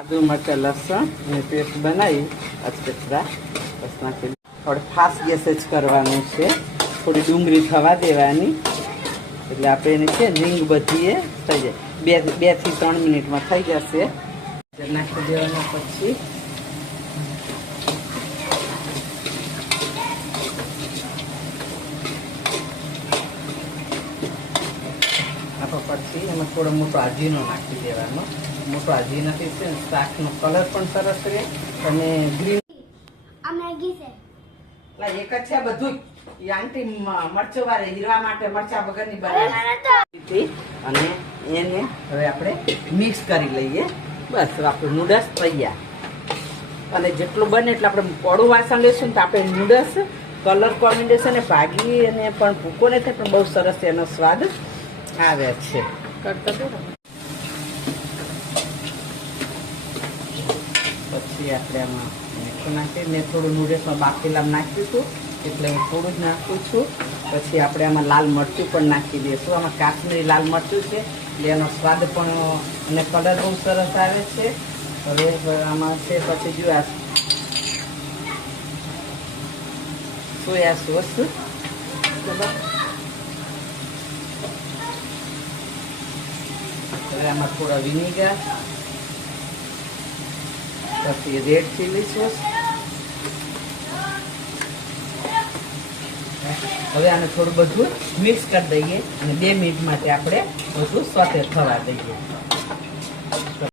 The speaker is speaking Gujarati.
આદુ મરચાં લસણ અને પેસ્ટ બનાવી અચકચરા બસ નાખી થોડે ફાસ્ટ ગેસ જ કરવાનું છે. થોડી ડુંગળી થવા દેવાની એટલે આપણે એને છે રીંગ બધીએ થઈ જાય 2 થી 3 મિનિટમાં થઈ જશે. નાખી દેવાનું પછી પછી એમાં થોડો મોટો આજીનો નાખી દેવાનો. મોટો આજીનાથી છે ને શાકનો કલર પણ સરસ રહે અને ગ્રીન એક જ છે બધું. આંટી મરચો વાળે હીરવા માટે મરચા વગરની બનાવી અને એને હવે આપણે મિક્સ કરી લઈએ. બસ આપણું નૂડલ્સ તૈયાર. અને જેટલું બને એટલે આપણે પોળું વાસણ લેશું તો આપણે નૂડલ્સ કલર કોમ્બિનેશન ભાગી અને પણ ભૂકો ને થાય પણ બહુ સરસ એનો સ્વાદ આવે છે. પછી આપણે આમાં મીઠું નાખીને થોડું નૂડલ્સમાં બાફેલા નાખ્યું હતું એટલે હું થોડું જ નાખું છું. પછી આપણે આમાં લાલ મરચું પણ નાખી દઈશું. આમાં કાશ્મીરી લાલ મરચું છે એટલે એનો સ્વાદ પણ અને કલર બહુ સરસ આવે છે. હવે આમાં છે પછી જો આ સોયા સોસ, હવે આમાં થોડા વિનેગર, પછી રેડ ચીલી સોસ. હવે આને થોડું બધું મિક્સ કરી દઈએ અને 2 મિનિટ માટે આપણે બધું સોતે થવા દઈએ.